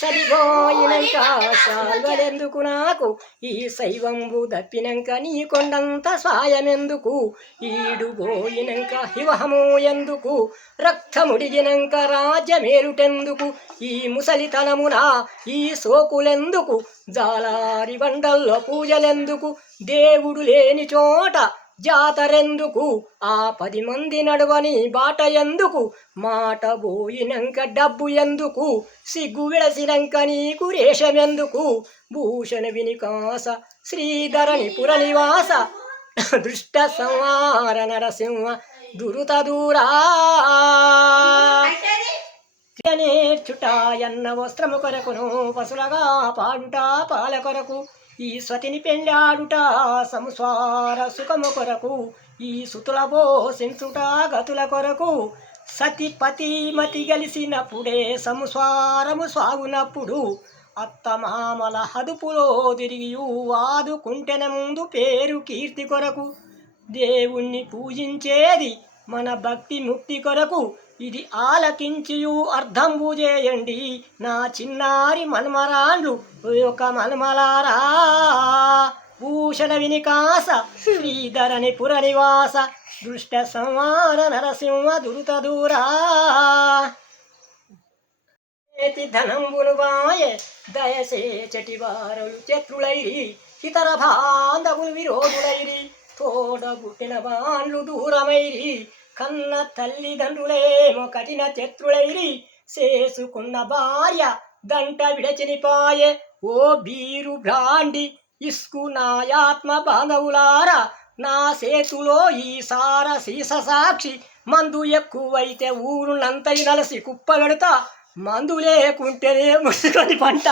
సరిపోయినంక సాల్వలెందుకు నాకు? ఈ శైవంబు దప్పినంక నీ కొండంత సాయమెందుకు? ఈడు పోయినంక హివహము ఎందుకు? రక్తముడిగినంక రాజ్యమేరుటెందుకు? ఈ ముసలితనమున? ఈ సోకులెందుకు జాలారి బండల్లో పూజలెందుకు? దేవుడు లేని చోట జాతరెందుకు? ఆ పది మంది నడవని బాట ఎందుకు? మాట పోయినంక డబ్బు ఎందుకు? సిగ్గు విడసినంక నీకు రేషమెందుకు భూషణ వినికాస శ్రీధరని పురనివాస దుష్ట సంహార నరసింహ దురుత దూరా. నేర్చుట ఎన్న వస్త్రము కొరకును పశులగా పాడుట పాల కొరకు. ఈ స్వతిని పెళ్ళాడుట సంస్వార సుఖము కొరకు. ఈ సుతుల పోషించుట గతుల కొరకు. సతిపతి మతి గలిసినప్పుడే సంస్వారము సాగునప్పుడు అత్తమామల హదుపులో తిరిగి వాదుకుంటెన ముందు పేరు కీర్తి కొరకు. దేవుణ్ణి పూజించేది మన భక్తి ముక్తి కొరకు. ఇది ఆలకించియు అర్థం పూజేయండి నా చిన్నారి మన్మరాండ్లు ఒక మన్మలారా. భూషణ వినికాస శ్రీధరని పురనివాస దృష్ట సంవార నరసింహ దురుత దూరా చేతి ధనంబును వాయే దయసే చెటివారలు శత్రులైరి ఇతర బాంధవులు విరోధులైరి తోడబుట్టిన బాండ్లు దూరమైరి కన్న తల్లిదండ్రులేమో కఠిన శత్రులైరి చేసుకున్న భార్య దంట విడచినిపాయే. ఓ బీరు భ్రాండి ఇస్కు నాయాత్మ బాంధవులారా నా సేతులో ఈ సార సీస సాక్షి మందు ఎక్కువైతే ఊరునంతై నలసి కుప్ప పెడతా మందు లేకుంటేనే ముసుకొని పంట.